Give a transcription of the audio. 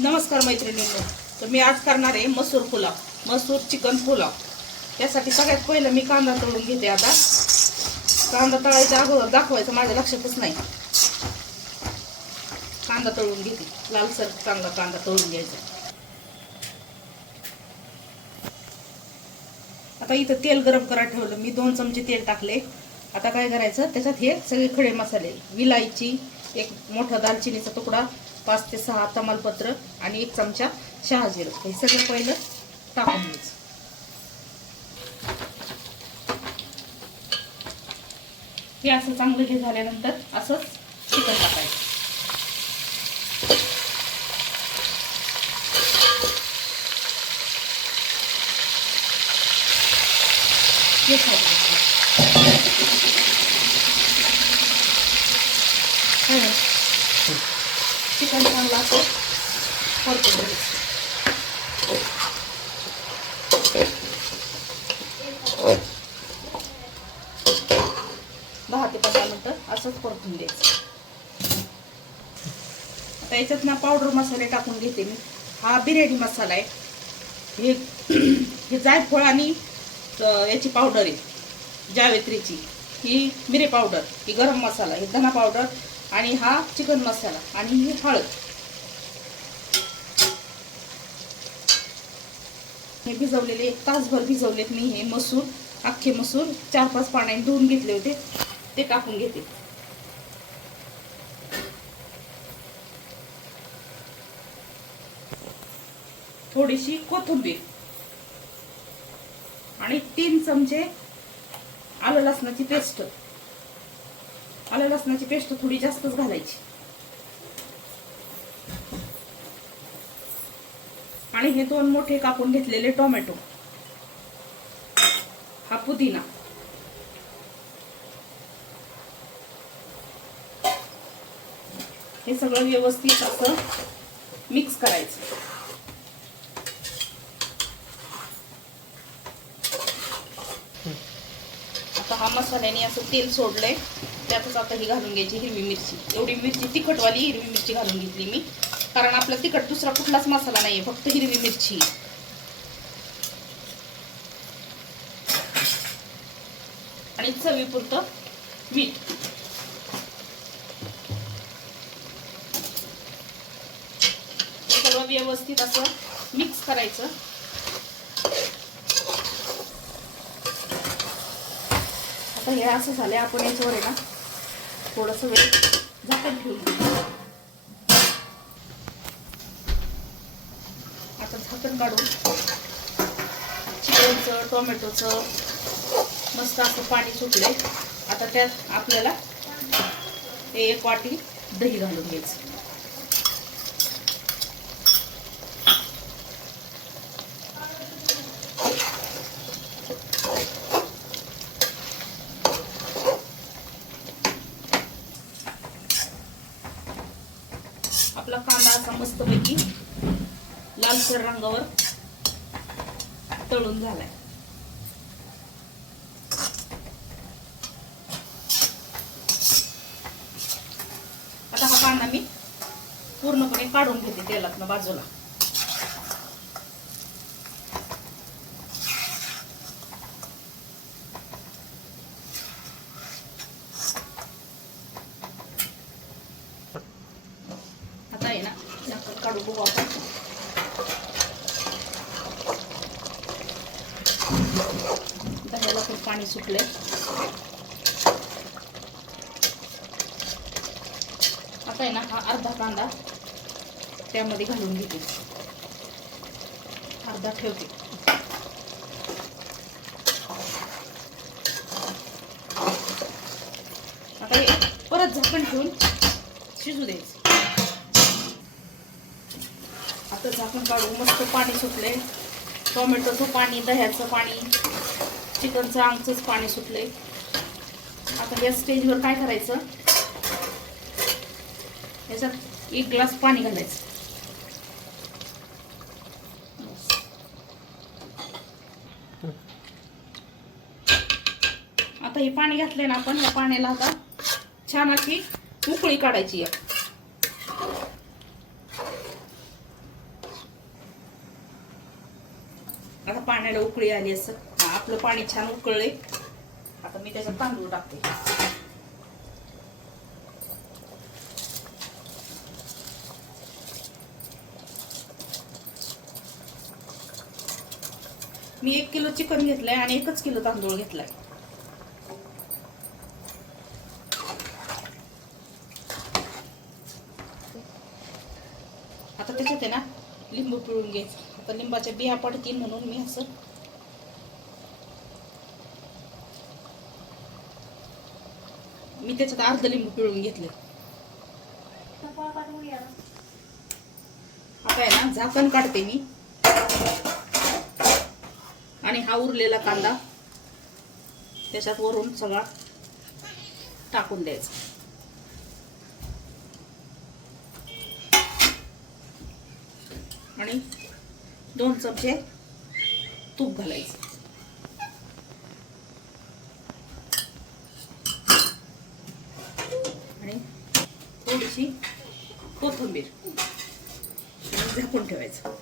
नमस्कार मैत्रिणींनो. तर मी आज करणार आहे मसूर पुलाव मसूर चिकन पुलाव. त्यासाठी सगळ्यात पहिलं मी कांदा तळून घेते आता. कांदा तळायच्या अगोदर दाखवायचं माझ्या लक्षातच नाही. कांदा तळून घेते. लालसर चांगला कांदा तळून घ्यायचा. आता इथं तेल गरम करायला ठेवलं. मी दोन चमचे तेल टाकले. आता काय करायचं? त्याच्यात हे सगळे खडे मसाले. विलायची एक मोठा दालचिनीचा तुकडा पाच ते सहा तमालपत्र आणि एक चमचा शहाजीर हे सगळं पहिलं टाकून घ्यायचं. हे असं चांगलं हे झाल्यानंतर असंच चिकन टाकायचं. हे खायचं चिकन चांगलं असं परतून घ्यायचं दहा ते पंधरा मिनटं असंच परतून द्यायचं. आता याच्यात ना पावडर मसाले टाकून घेते मी. हा बिर्याणी मसाला आहे. हे हे जायफळ आणि याची पावडर आहे. जावेत्रीची ही मिरे पावडर ही गरम मसाला हे धना पावडर आणि हा चिकन मसाला आणि ही हळद. हे भिजवलेले एक तासभर भिजवलेत मी हे मसूर अख्खे मसूर चार पाच पाण्याने धुवून घेतले होते ते कापून घेते. थोडीशी कोथिंबीर आणि तीन चमचे आलं लसणाची पेस्ट. आलं लसणाची पेस्ट थोडी जास्तच घालायची. आणि हे दोन मोठे कापून घेतलेले टोमॅटो. हा पुदिना. हे सगळं व्यवस्थित असं मिक्स करायचं. आता हा मसाल्याने असं तेल सोडलंय. त्यातच आता ही घालून घ्यायची हिरवी मिरची. एवढी मिरची तिखटवाली हिरवी मिरची घालून घेतली मी. कारण आपला तिखट दुसरा कुठलाच मसाला नाहीये फक्त हिरवी मिरची. आणि चवीपुरतं मीठ. व्यवस्थित असं मिक्स करायचं. आता हे असं झालं आपण याच्यावर आहे ना थोडंसं वेळ झाकण ठेवू आता झाकण काढून चिकनचं टोमॅटोचं मस्त असं पाणी सुटले आता त्यात आपल्याला एक वाटी दही घालून घ्यायचं. कांदा असा मस्तपैकी लालसर रंगावर तळून झालाय. आता हा कांदा मी पूर्णपणे काढून घेते तेलातनं बाजूला आता आहे ना. झाकण काढू बघू आपण. दह्याला पण पाणी सुटलंय. आता आहे ना हा अर्धा कांदा त्यामध्ये घालून घेते. अर्धा ठेवते. आता हे परत झाकण ठेवून शिजू द्यायचं. झाकून काढू. काढून मस्त पाणी सुटले. टोमॅटोचं पाणी दह्याचं पाणी चिकनचं आमचंच पाणी सुटले. आता या स्टेजवर काय करायचं? याच्यात एक ग्लास पाणी घालायचं. आता हे पाणी घातलंय ना आपण या पाण्याला आता छान अशी उकळी काढायची आहे. आता पाण्याला उकळी आली असं. आपलं पाणी छान उकळले आता मी त्याच्यात तांदूळ टाकते. मी एक किलो चिकन घेतलंय आणि एकच किलो तांदूळ घेतलाय. आता त्याच्यात आहे ना लिंबू पिळून घ्यायचं. आता लिंबाच्या बिया पडतील म्हणून मी असं मी त्याच्यात अर्ध लिंबू पिळून घेतले. आता आहे ना झाकण काढते मी. आणि हा उरलेला कांदा त्याच्यात वरून सगळा टाकून द्यायचा. आणि दोन चमचे तूप घालायचं. आणि थोडीशी कोथिंबीर झाकून ठेवायचं.